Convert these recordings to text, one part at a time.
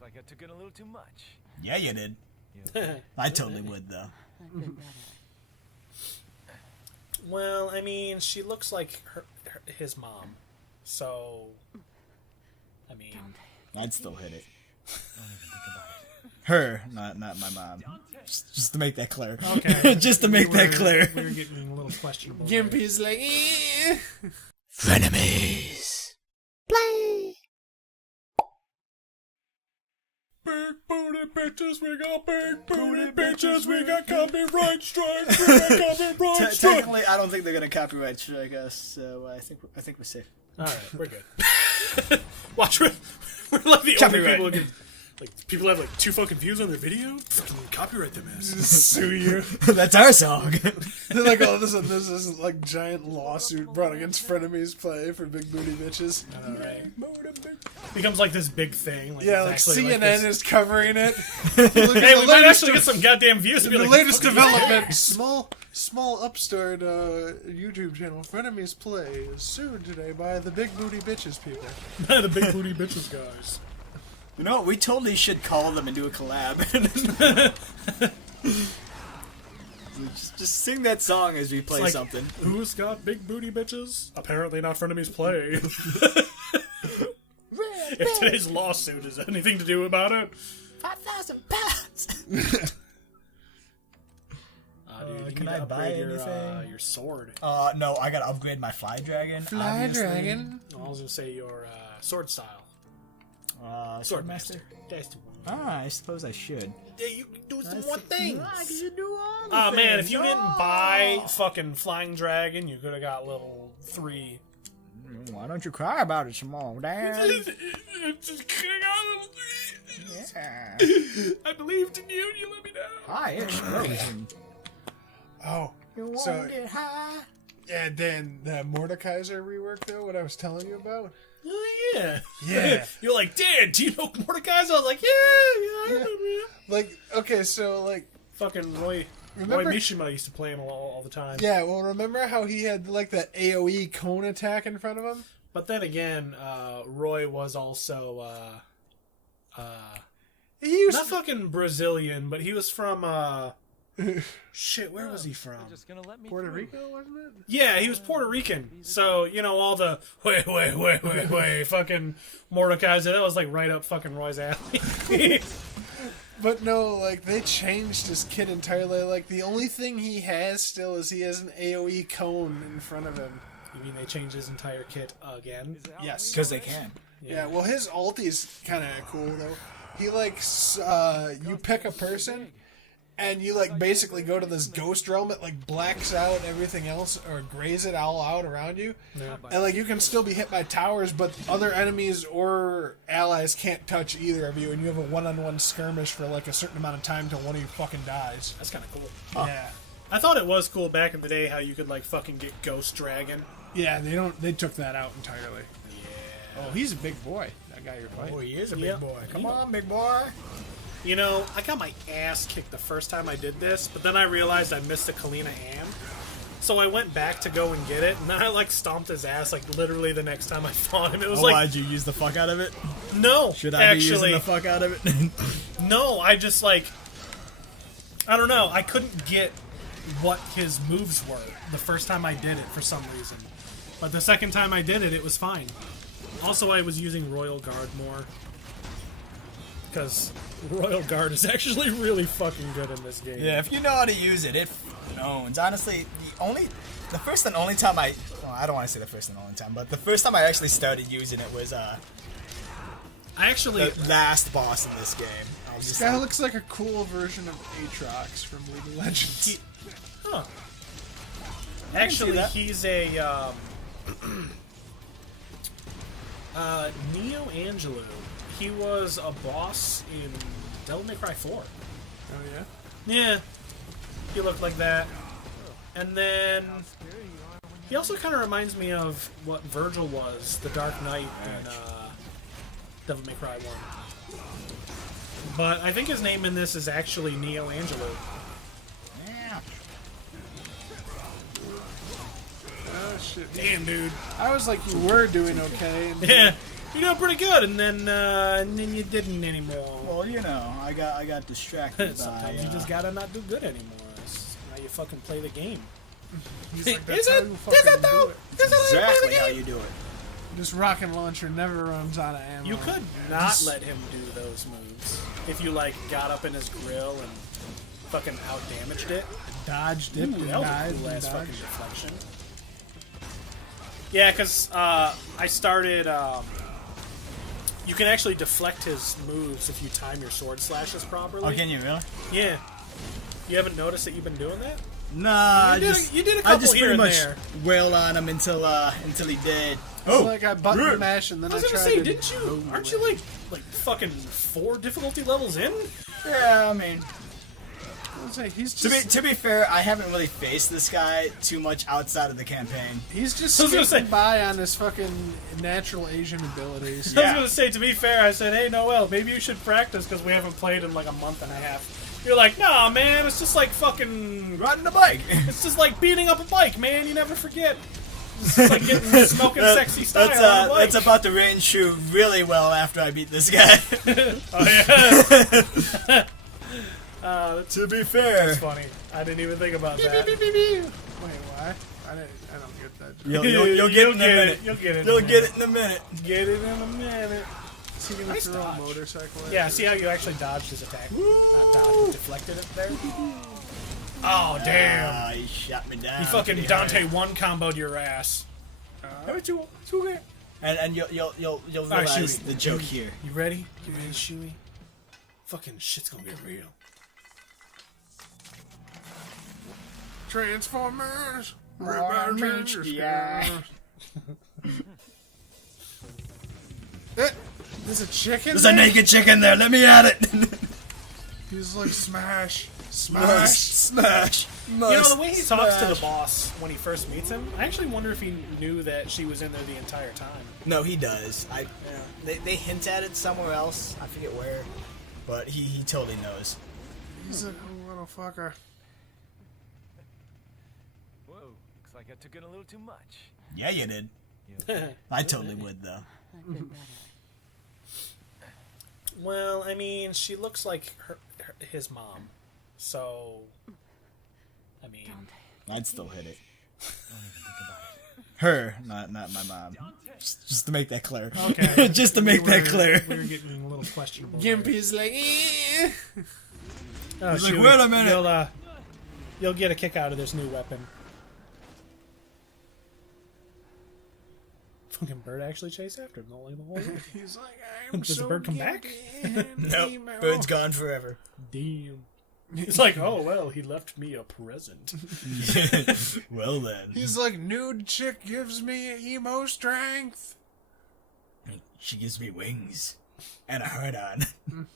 Looks like I took in a little too much. Yeah, you did. I totally would, though. Well, I mean, she looks like his mom. So, I mean... I'd still hit it. Don't even think about it. Her, not my mom. Just to make that clear. Okay. Just to make that clear. We're getting a little questionable. Gimpy's like, eh. Frenemies. Play. Big booty bitches, we got big booty bitches, we got copyright strikes, we got copyright strikes. Technically, I don't think they're gonna copyright strike us, so I think we're safe. All right, we're good. Watch, we're like the only people who can. Like, people have like 2 fucking views on their video. Fucking copyright them asses. Sue you. That's our song. Then, like, all of a sudden, there's this like giant lawsuit brought against Frenemies Play for big booty bitches. I know, right? Becomes like this big thing. Like, Yeah, it's like actually CNN like is covering it. Hey, we might actually get some goddamn views. The Like, latest fucking development: small upstart YouTube channel Frenemies Play is sued today by the big booty bitches people. the big booty bitches guys. You know what? We totally should call them and do a collab. just sing that song as we play Like, something. Who's got big booty bitches? Apparently not Frenemies Play. If today's lawsuit has anything to do about it. 5,000 pounds. Dude, can you need I to buy upgrade anything? your sword. No, I gotta upgrade my fly dragon. Fly obviously. dragon. I was gonna say your sword style. Swordmaster. That's the one. I suppose I should. Yeah, you can do some more things. You do all Oh man, if you didn't buy fucking Flying Dragon, you could have got level 3. Why don't you cry about it some more, Dan? Yeah. I believed in you, and you let me down. High explosion. Oh, You won't so get high. and then the Mordekaiser rework though. What I was telling you about. Oh yeah. Yeah. You're like, Dad, do you know Mordekaiser? I was like, yeah, I remember. Like, okay, so like, Fucking Roy Remember- Mishima used to play him all the time. yeah. Well, remember how he had like that AOE cone attack in front of him? But then again, Roy was also He used not fucking Brazilian, but he was from shit. Where was he from? Just gonna let me Puerto through. Rico, wasn't it? Yeah, he was Puerto Rican. So, you know, all the wait, fucking Mordekaiser, that was like right up fucking Roy's alley. But no, like they changed his kit entirely. Like the only thing he has still is he has an AOE cone in front of him. You mean they changed his entire kit again? Yes. Because they can. Yeah. Well, his ulti's kind of cool though. He like you pick a person, and you like basically go to this ghost realm. It like blacks out everything else or grays it all out around you. Yeah. And like you can still be hit by towers, but other enemies or allies can't touch either of you, and you have a one-on-one skirmish for like a certain amount of time till one of you fucking dies. That's kind of cool. Yeah. I thought it was cool back in the day how you could like fucking get Ghost Dragon. Yeah, they took that out entirely. Yeah. Oh, he's a big boy. That guy you're fighting. Oh, he is a Yeah. big boy. Come on, big boy. You know, I got my ass kicked the first time I did this, but then I realized I missed a Kalina and. So I went back to go and get it, and then I like stomped his ass like literally the next time I fought him. It was like, Why'd you use the fuck out of it? no, Should I be using actually, the fuck out of it? no. I just like, I don't know. I couldn't get what his moves were the first time I did it for some reason, but the second time I did it, it was fine. Also, I was using Royal Guard more because Royal Guard is actually really fucking good in this game. Yeah, if you know how to use it, it owns. Honestly, the first and only time I don't want to say the first and only time, but the first time I actually started using it was I actually the last boss in this game. I was This just guy like, looks like a cool version of Aatrox from League of Legends. Huh. see Actually, that. he's a Neo Angelo. He was a boss in Devil May Cry 4. Oh yeah. Yeah, he looked like that. And then he also kind of reminds me of what Virgil was, the Dark Knight in Devil May Cry 1. But I think his name in this is actually Neo Angelo. yeah. Oh shit. Damn, dude. I was like, you were doing okay. And Yeah, You're doing pretty good, and then you didn't anymore. Well, you know, I got distracted. Sometimes you just gotta not do good anymore. That's how you fucking play the game. He's like, Is that's how it? you Is fucking it though? do it. Is that exactly how you do it. This rocket launcher never runs out of ammo. You could not let him do those moves if you like got up in his grill and fucking out damaged it. Dodge, dipped, and That was died. a cool and ass fucking dodged. deflection. Yeah, because I started. You can actually deflect his moves if you time your sword slashes properly. Oh, can you really? Yeah. You haven't noticed that you've been doing that? Nah, You did a couple I just here pretty and much there. wailed on him until he did. It's like I button mash and then I was gonna tried say, to didn't you? go Aren't away. you like fucking 4 difficulty levels in? Yeah, I mean, I was like, he's to just be fair, I haven't really faced this guy too much outside of the campaign. he's just I was gonna skipping say- by on his fucking natural Asian abilities. I was gonna say, to be fair, I said, hey, Noel, maybe you should practice because we haven't played in like a month and a half. You're like, nah, man, it's just like fucking. Riding a bike. It's just like beating up a bike, man. You never forget. It's just like getting smoking sexy style on a bike. That's about to range true really well after I beat this guy. Oh yeah. To be fair, That's funny. I didn't even think about that. Wait, why? I don't get that. you'll get it in a minute. You'll get it. You'll get it in a minute. Get it in a minute. Is he gonna Nice throw dodge. a motorcycle at Yeah, you? see how you actually dodged his attack? Not dodged, deflected it there. Oh damn! Ah, he shot me down. You fucking pretty Dante hard. 1 comboed your ass. And you'll right, realize shoot the joke here. You ready? You ready, Chewie? Fucking shit's gonna get real. Transformers. Yeah. There's a chicken. There's a there? naked chicken there. Let me at it. He's like smash, Smash, smash. smash. You know, the way he talks to the boss when he first meets him, I actually wonder if he knew that she was in there the entire time. No, he does. They hint at it somewhere else. I forget where, but he totally knows. He's a little fucker. Whoa, looks like I took in a little too much. Yeah, you did. I totally would though. Well, I mean, she looks like his mom, so I mean, I'd still hit it. Her, not my mom. Just to make that clear. Okay. Just to make that clear. we were getting a little questionable. there. Gimpy's like, eh. Oh, He's like, Chewie, wait a minute. You'll get a kick out of this new weapon. Fucking bird actually chased after him the whole way. He's like, I'm Does the so bird come back? gimpy and Nope, emo." bird's gone forever. Damn. It's like, oh well, he left me a present. Well then. He's like, nude chick gives me emo strength. She gives me wings. And a heart on.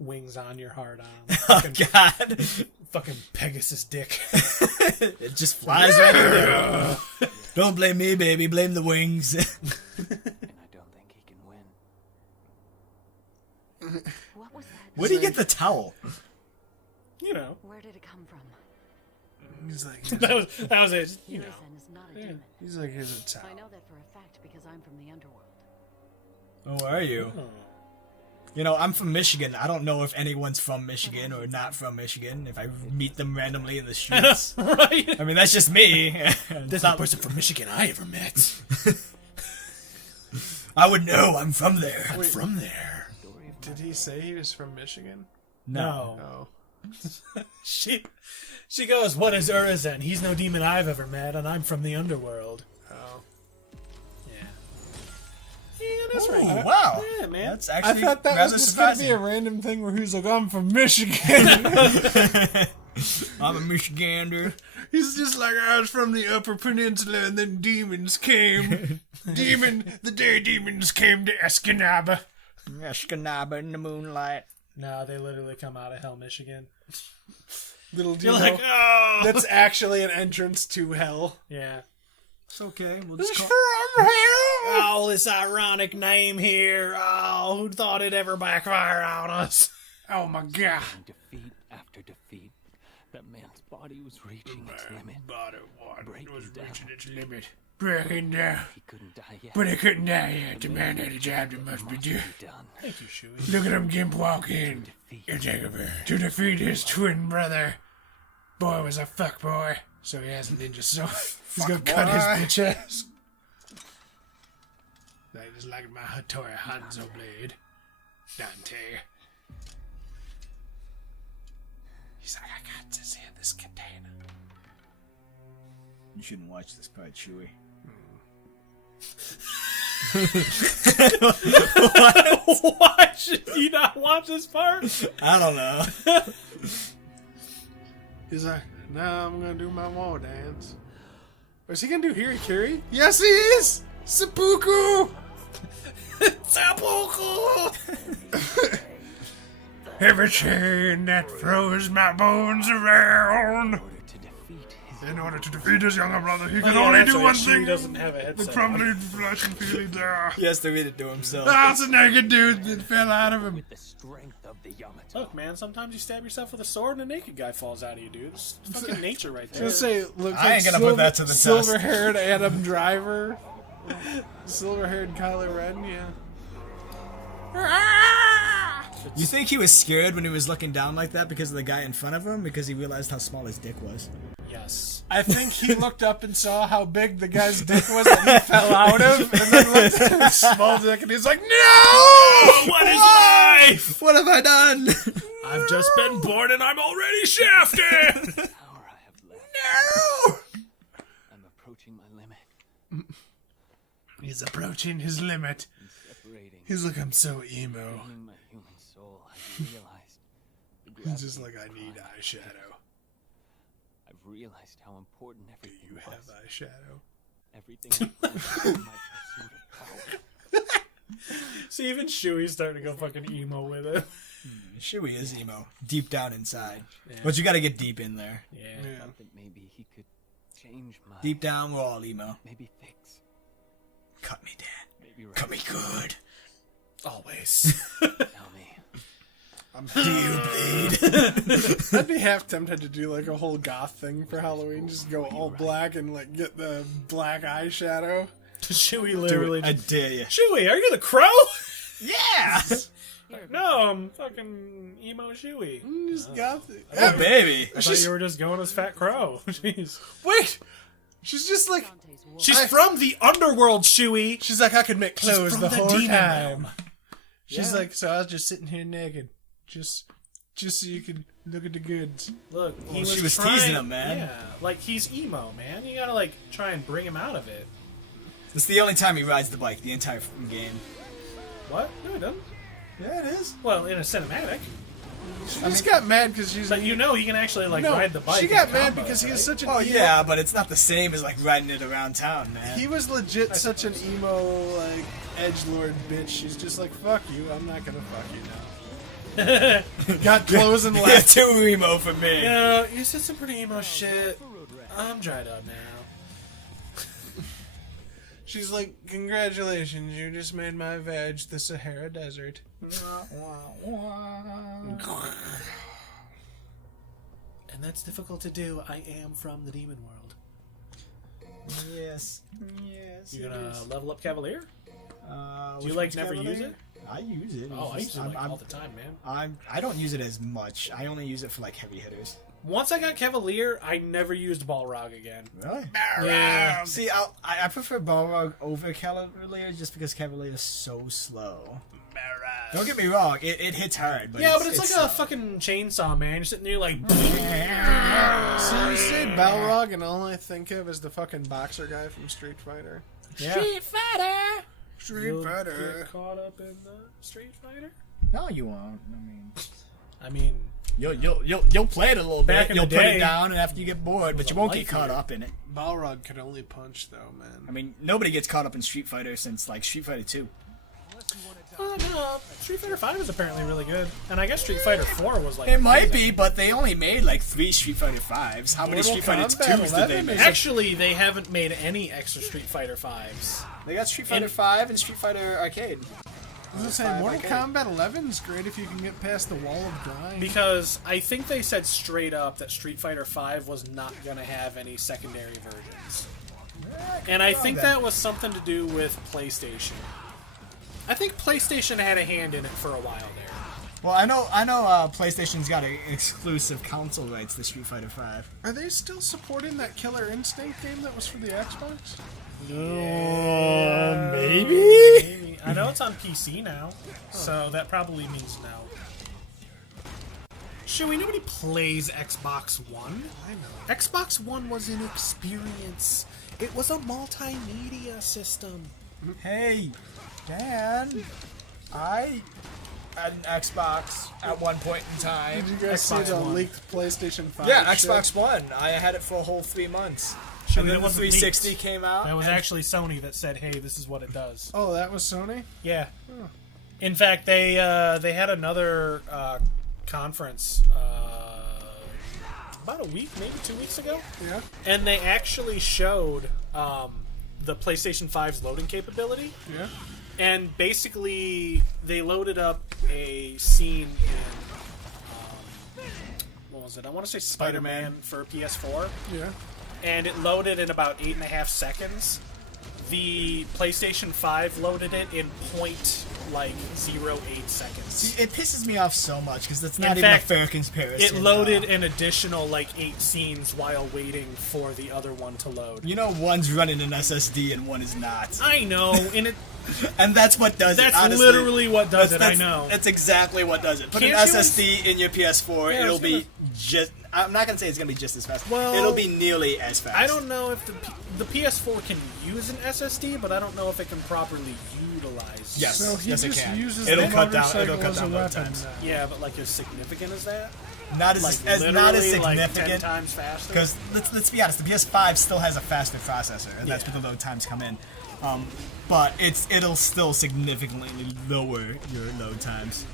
Wings on your heart on. Oh Fucking, god. fucking Pegasus dick. It just flies right in there. Don't blame me, baby. Blame the wings. And I don't think he can win. What was that? Where'd he get the towel? You know. Where did it come from? He's like, That was it. You know. Urizen is not a demon. he's like, here's a towel. I know that for a fact because I'm from the underworld. Oh, where are you? You know, I'm from Michigan. I don't know if anyone's from Michigan or not from Michigan. If I meet them randomly in the streets. Right? I mean, that's just me. This is the person from Michigan I ever met. I would know. I'm from there. I'm from there. Did he say he was from Michigan? No. No. She goes, what is Urizen? He's no demon I've ever met, and I'm from the underworld. Oh. Yeah. Yeah, that's Oh, right. wow. Yeah, man. That's I actually thought that was rather just going to be surprising. a random thing where he's like, I'm from Michigan. I'm a Michigander. He's just like, I was from the Upper Peninsula and then demons came. The day demons came to Escanaba. Escanaba in the moonlight. No, they literally come out of Hell, Michigan. Little do You're you like, know, oh! that's actually an entrance to hell. Yeah. It's okay. We'll It's just call. from hell! Oh, this ironic name here. Oh, who thought it'd ever backfire on us? Oh my god. Defeat after defeat. That man's body was reaching its limit. Body one Break was it down. reaching its limit. Breaking down. He couldn't die yet. But he couldn't die yet. The man had a job that must be done. Be done. Thank you, Shuey. Look at him gimp walk in. To defeat his twin brother. Boy was a fuck boy. So he has a ninja sword. He's gonna cut his bitch ass. I just like my Hattori Hanzo blade. Dante. He's like, I got this in this container. You shouldn't watch this part, Chewie. Why should you not watch this part? I don't know. He's like, now I'm gonna do my war dance. Or is he gonna do Hirikiri? Yes, he is! Seppuku! Seppuku! Everything that throws my bones around. In order to defeat his In order to defeat his younger brother, he can Yeah, only that's do right, one Shuey thing. doesn't have a The headset. crumbling flesh and feeling there. He has to read it to himself. That's a naked dude that fell out of him. with the strength of the Yamato. Look, man, sometimes you stab yourself with a sword and a naked guy falls out of you, dude. It's fucking nature right I was there. gonna say, look I ain't like gonna put that to the test. silver-haired Adam Driver. Silver-haired Kylo Ren, yeah. You think he was scared when he was looking down like that because of the guy in front of him? Because he realized how small his dick was? Yes. I think he looked up and saw how big the guy's dick was that he fell out of, and then looked at his small dick, and he's like, "No! What is life? What have I done? I've just been born and I'm already shafted! Power I have left. No! I'm approaching my limit. He's approaching his limit. Separating. He's like, I'm so emo. In my human soul, I realized. the He's just gravity like, I of need my eyeshadow. I've realized how important Do everything you have was. eyeshadow? Everything I was in my pursuit of power. See, even Shuey's starting to go fucking emo with it. Chewie is emo. Deep down inside. But you gotta get deep in there. Yeah. Yeah. Thought that maybe he could change my. Deep down, we're all emo. Maybe fix. Cut me, Dad. Maybe right. Cut me good. Always. Tell me. Do you bleed? I'd be half tempted to do like a whole goth thing for Halloween. Just go all black and like get the black eyeshadow. Shuey literally I just... dare you. Shuey, are you the crow? Yeah! No, I'm fucking emo Shuey. Just goth. Oh, baby. I thought you were just going as Fat Crow. Jeez. Wait! She's just like, Dante's war. She's from the underworld, Shuey. she's like, I could make clothes from the the whole demon time. realm. She's Yeah. like, so I was just sitting here naked. Just so you could look at the goods. Look, he she was was trying, teasing him, man. Yeah, like he's emo, man. You gotta like try and bring him out of it. It's the only time he rides the bike the entire fucking game. What? No, he doesn't. Yeah, it is. Well, in a cinematic, She just got mad because she's but you know he can actually like no, ride the bike. she in got mad combo, because he right? is such an Oh, emo. yeah, but it's not the same as, like, riding it around town, man. He was legit such an emo, like, edgelord bitch. She's just like, fuck you, I'm not gonna fuck you now. Got clothes and Yeah, left. too emo for me. Yeah, you said some pretty emo shit. I'm dried up now. She's like, congratulations, you just made my veg the Sahara Desert. And that's difficult to do. I am from the demon world. Yes. Yes. You gonna level up Cavalier? Do you which like one's never Cavalier? use it? I use it. Oh, I It's use just- it like I'm- all the time, man. I don't use it as much. I only use it for like heavy hitters. Once I got Cavalier, I never used Balrog again. Really? Yeah. See, I prefer Balrog over Cavalier just because Cavalier is so slow. Don't get me wrong, it hits hard. But Yeah, but it's like slow. a fucking chainsaw, man. You're sitting there like, So you say Balrog, and all I think of is the fucking boxer guy from Street Fighter. Yeah. Street you'll Fighter. get caught up in the Street Fighter. No, you won't. I mean, You'll play it a little Back bit. in You'll the put day, it down, and after you get bored, but was you a won't life get caught here. up in it. Balrog could only punch, though, man. I mean, nobody gets caught up in Street Fighter since like Street Fighter 2. no, Street Fighter 5 is apparently really good, and I guess Street Fighter 4 was like. It might amazing. be, but they only made like 3 Street Fighter 5s. How many Mortal Street Fighter Kombat 2s did they 11 make? is Actually, they haven't made any extra Street Fighter 5s. They got Street Fighter 5 and Street Fighter Arcade. I was gonna say, Mortal Kombat 11 is great if you can get past the wall of grind. Because I think they said straight up that Street Fighter 5 was not going to have any secondary versions. And I think that was something to do with PlayStation. I think PlayStation had a hand in it for a while there. Well, I know. PlayStation's got exclusive console rights to Street Fighter V. Are they still supporting that Killer Instinct game that was for the Xbox? Maybe. I know it's on PC now, so that probably means no. Sure, nobody plays Xbox One. I know. Xbox One was an experience. It was a multimedia system. Hey, Dan, I had an Xbox at one point in time. Did you guys see Xbox the One. leaked PlayStation 5? Yeah, shit? Xbox One. I had it for a whole 3 months. Sure, And then it the wasn't 360 leaked. came out. That was and- actually Sony that said, "Hey, this is what it does." Oh, that was Sony? Yeah. In fact, they had another conference about a week, maybe 2 weeks ago, Yeah. and they actually showed the PlayStation 5's loading capability. Yeah. And basically, they loaded up a scene in what was it? I want to say Spider-Man for PS4, Yeah. and it loaded in about 8.5 seconds. The PlayStation 5 loaded it in 0.08 seconds. It pisses me off so much because that's not In even fact, a fair comparison. It loaded an additional 8 scenes while waiting for the other one to load. You know, one's running an SSD and one is not, I know, and it and that's what does it. that's Honestly. literally what does it. I That's- know. That's exactly what does it. Put Can't an you SSD in your PS4, Yeah, I it'll was be just. I'm not gonna say it's gonna be just as fast. Well, it'll be nearly as fast. I don't know if the PS4 can use an SSD, but I don't know if it can properly utilize. Yes. So he yes, it just can. uses It'll the cut down. motorcycle It'll cut as a down load weapon. times. Yeah, but as significant as that? Not as Like as not as literally, 10 significant. times faster? Because let's be honest, the PS5 still has a faster processor, and that's Yeah. where the load times come in. But it'll still significantly lower your load times.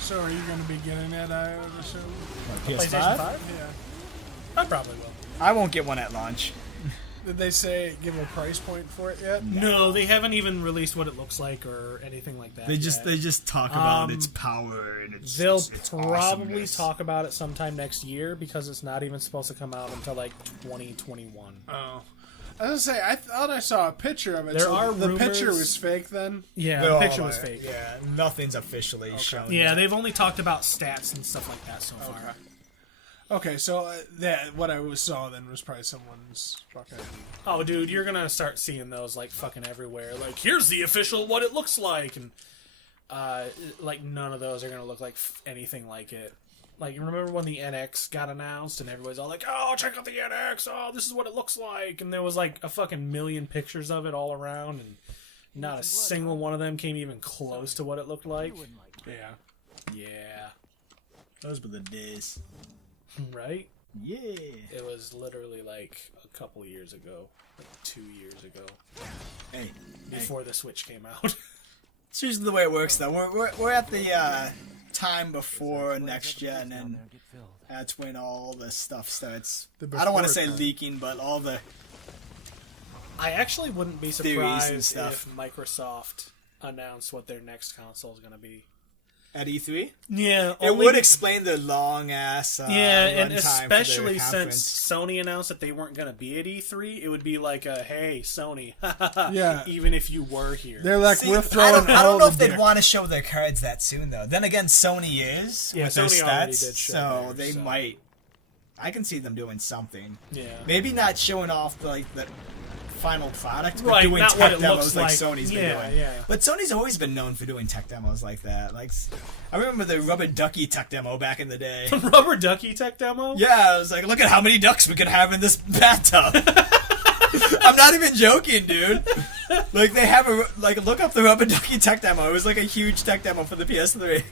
So are you going to be getting that, I would assume? PlayStation 5? Yeah. I probably will. I won't get one at launch. Did they say give a price point for it yet? No, they haven't even released what it looks like or anything like that. They just yet. talk about its power and its. They'll its probably awesomeness. talk about it sometime next year because it's not even supposed to come out until 2021. Oh. I was going to say, I thought I saw a picture of it. There so are the picture rumors- was fake then? Yeah, They're the all picture was like- fake. Yeah, nothing's officially shown. Yeah, yet. they've only talked about stats and stuff like that so far. Okay, so that what I saw then was probably someone's fucking... Oh, dude, you're gonna start seeing those fucking everywhere. Here's the official what it looks like, and none of those are gonna look like anything like it. You remember when the NX got announced and everybody's all like, "Oh, check out the NX! Oh, this is what it looks like!" And there was a fucking million pictures of it all around, and not a single one of them came even close to what it looked like. Yeah. Yeah, Those were the days. right. Yeah. It was literally a couple years ago, 2 years ago, Hey, before the Switch came out. it's usually the way it works, though. We're at the time before next gen, and that's when all the stuff starts. I don't want to say before time. leaking, but all the I actually wouldn't be Theories and surprised stuff. if Microsoft announced what their next console is going to be. at E3. Yeah, It would explain the long ass. Yeah, and runtime for their especially conference. since Sony announced that they weren't going to be at E3, it would be hey, Sony, Yeah. even if you were here. They're like, See, we're I throwing don't know all if the they'd dick. want to show their cards that soon, though. Then again, Sony is Yeah, with their Sony already stats, did show so theirs, they so. might. I can see them doing something. Yeah. Maybe not showing off the final product, but Right, doing not tech what it demos looks like like. Sony's Yeah, been doing. yeah. But Sony's always been known for doing tech demos like that. I remember the Rubber Ducky tech demo back in the day. Rubber Ducky tech demo? Yeah, I was like, look at how many ducks we could have in this bathtub. I'm not even joking, dude. They have look up the Rubber Ducky tech demo. It was a huge tech demo for the PS3.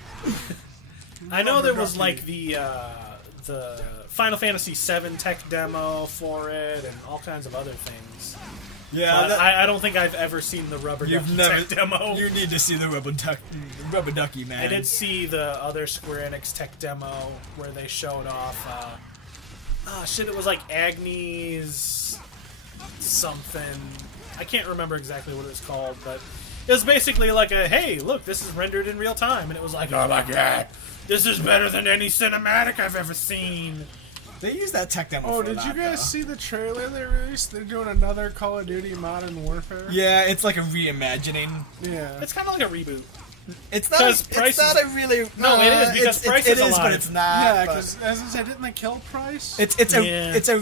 I know there was the Final Fantasy VII tech demo for it and all kinds of other things. Yeah, But I don't think I've ever seen the Rubber Ducky tech demo. You need to see the Rubber Ducky, man. I did see the other Square Enix tech demo where they showed off. It was Agnes something. I can't remember exactly what it was called, but it was basically hey, look, this is rendered in real time, and it was oh my god, this is better than any cinematic I've ever seen. They used that tech demo. Oh, for did that, you guys though. see the trailer they released? They're doing another Call of Duty Modern Warfare. Yeah, it's like a reimagining. Yeah. It's kind of like a reboot. It's not. 'Cause It's Price not is- a really. No, it is, because Price is it is, alive. but it's not. Yeah, but because as I said, didn't they kill Price? it's Yeah. a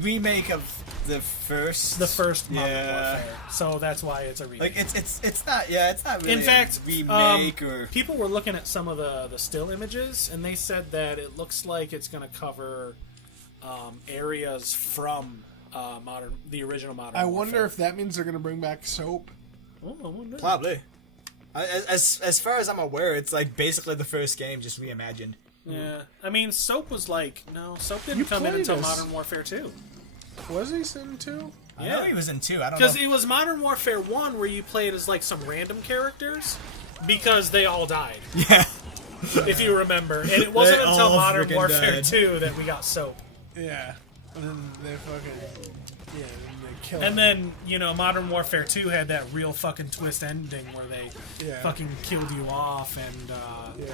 remake of the first. The first Modern Yeah. Warfare. So that's why it's a remake. Like it's not. Yeah, it's not really. In fact, a remake or. people were looking at some of the still images, and they said that it looks like it's going to cover areas from the original Modern I Warfare. wonder if that means they're going to bring back Soap. Oh, I wonder. Probably. As far as I'm aware, it's like basically the first game just reimagined. Yeah, I mean, Soap was like Soap didn't You come in played until this. Modern Warfare 2. Was he in 2? I know he was in 2. I don't know. Because it was Modern Warfare 1 where you played as like some random characters because they all died, Yeah. if you remember. And it wasn't They until all Modern freaking Warfare died. 2 that we got Soap. Yeah. And then they fucking... Yeah, then they killed And him. then, Modern Warfare 2 had that real fucking twist ending where they Yeah. fucking killed you off. And Yeah.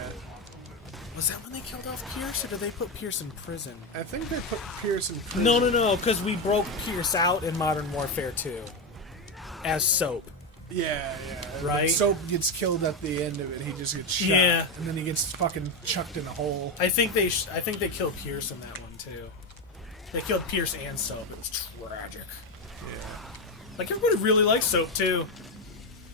was that when they killed off Pierce, or did they put Pierce in prison? I think they put Pierce in prison. No, because we broke Pierce out in Modern Warfare 2 as Soap. Yeah, yeah. And Right? when Soap gets killed at the end of it. He just gets shot. Yeah. And then he gets fucking chucked in a hole. I think they killed Pierce in that one too. They killed Pierce and Soap. It was tragic. Yeah. Like everybody really liked Soap too,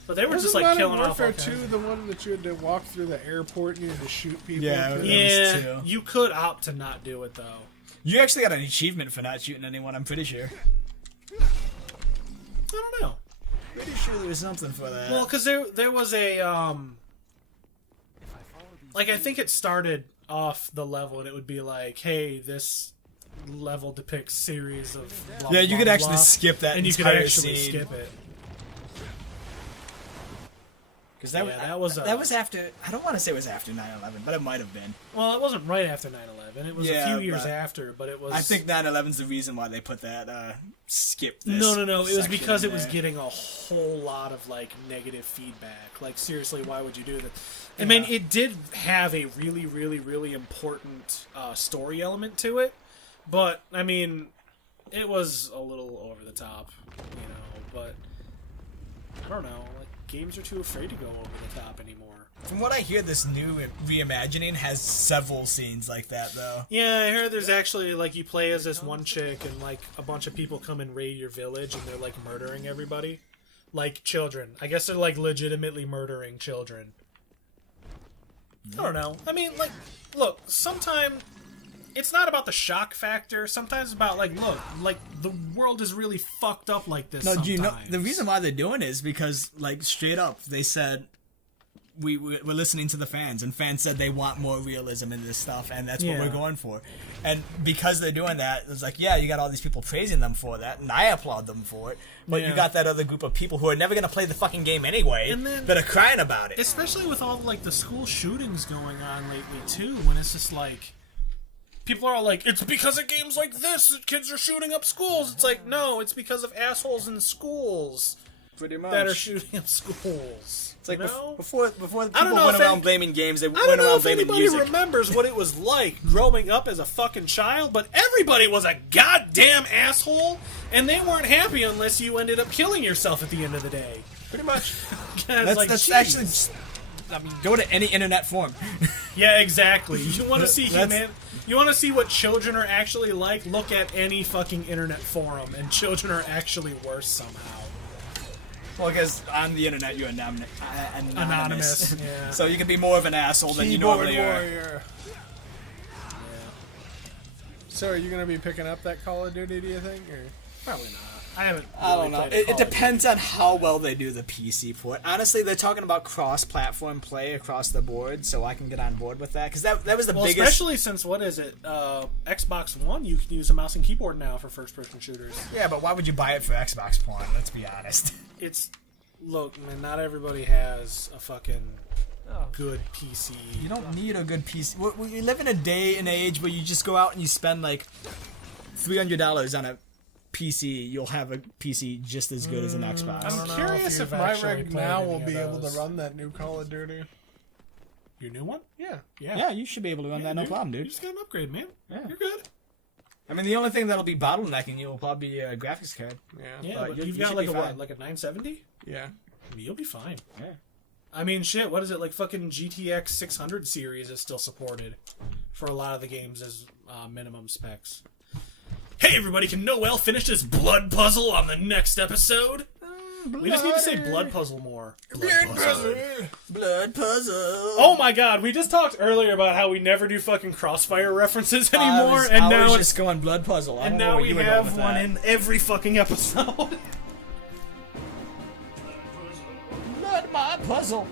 but they were Wasn't just like Modern killing Warfare off all kinds 2 the one that you had to walk through the airport and you had to shoot people? Yeah, through? yeah. Yeah, was 2. you could opt to not do it though. You actually got an achievement for not shooting anyone. I'm pretty sure. I don't know. Pretty sure there was something for that. Well, because there was a like I think it started off the level and it would be like, hey, this level depicts series of blah, yeah, blah, you could blah, actually blah, skip that and you could entire actually scene. skip it. Because that, Yeah, that was that was after. I don't want to say it was after 9/11, but it might have been. Well, it wasn't right after 9/11. It was a Yeah, few years but after, but it was. I think 9/11's the reason why they put that skip. This No. It was section because in it was there. getting a whole lot of like negative feedback. Like seriously, why would you do that? I mean, it did have a really, really, really important story element to it, but I mean, it was a little over the top, But I don't know. Like games are too afraid to go over the top anymore. From what I hear, this new reimagining has several scenes like that, though. Yeah, I heard there's actually, like, you play as this one chick and, like, a bunch of people come and raid your village and they're, like, murdering everybody. Like, children. I guess they're, like, legitimately murdering children. I don't know. I mean, like, look, sometimes it's not about the shock factor. Sometimes it's about, like, look, like, the world is really fucked up like this No, sometimes. do you know the reason why they're doing it is because, like, straight up, they said we're listening to the fans, and fans said they want more realism in this stuff, and that's what Yeah. we're going for. And because they're doing that, it's like, yeah, you got all these people praising them for that, and I applaud them for it. But Yeah. you got that other group of people who are never going to play the fucking game anyway, And then- that are crying about it. Especially with all, like, the school shootings going on lately, too, when it's just, like, people are all like, it's because of games like this that kids are shooting up schools. It's like, no, it's because of assholes in schools Pretty much. that are shooting up schools. It's like you know? before I don't people know went if around any- blaming games, they I went don't know around if blaming anybody music. remembers what it was like growing up as a fucking child, but everybody was a goddamn asshole, and they weren't happy unless you ended up killing yourself at the end of the day. Pretty much. That's like, That's jeez. actually just, I mean, go to any internet forum. Yeah, exactly. You want to see That's- you want to see what children are actually like? Look at any fucking internet forum, and children are actually worse somehow. Well, because on the internet you're anonymous. Yeah. So you can be more of an asshole than you Keyboard normally are. warrior. So are you going to be picking up that Call of Duty, do you think? Or? Probably not. I haven't. I really don't know. played a It Call of depends on how well they do the PC port. Honestly, they're talking about cross-platform play across the board, so I can get on board with that. Because that was the Well, biggest... especially since, what is it? Xbox One, you can use a mouse and keyboard now for first-person shooters. Yeah, but why would you buy it for Xbox porn? Let's be honest. Look, man, not everybody has a fucking good PC. You don't need a good PC. We live in a day and age where you just go out and you spend like $300 on a PC. You'll have a PC just as good as an Xbox. don't I'm know curious if if you've my actually rig played now any will of be able those. to run that new Call of Duty. Your new one? Yeah. Yeah. Yeah, you should be able to run that, no problem, You dude. just got an upgrade, man. You're good. I mean, the only thing that'll be bottlenecking you will probably be a graphics card. Yeah, But but you you've should got like be a what, fine. like a 970? Yeah. You'll be fine. Yeah. I mean, shit, what is it? Like fucking GTX 600 series is still supported for a lot of the games as minimum specs. Hey everybody, can Noel finish this blood puzzle on the next episode? We just need to say blood puzzle more. Blood puzzle. Oh my god, we just talked earlier about how we never do fucking Crossfire references anymore, I and was now it's just going blood puzzle. I and don't know now where we you were going have with one that. in every fucking episode. Blood my puzzle.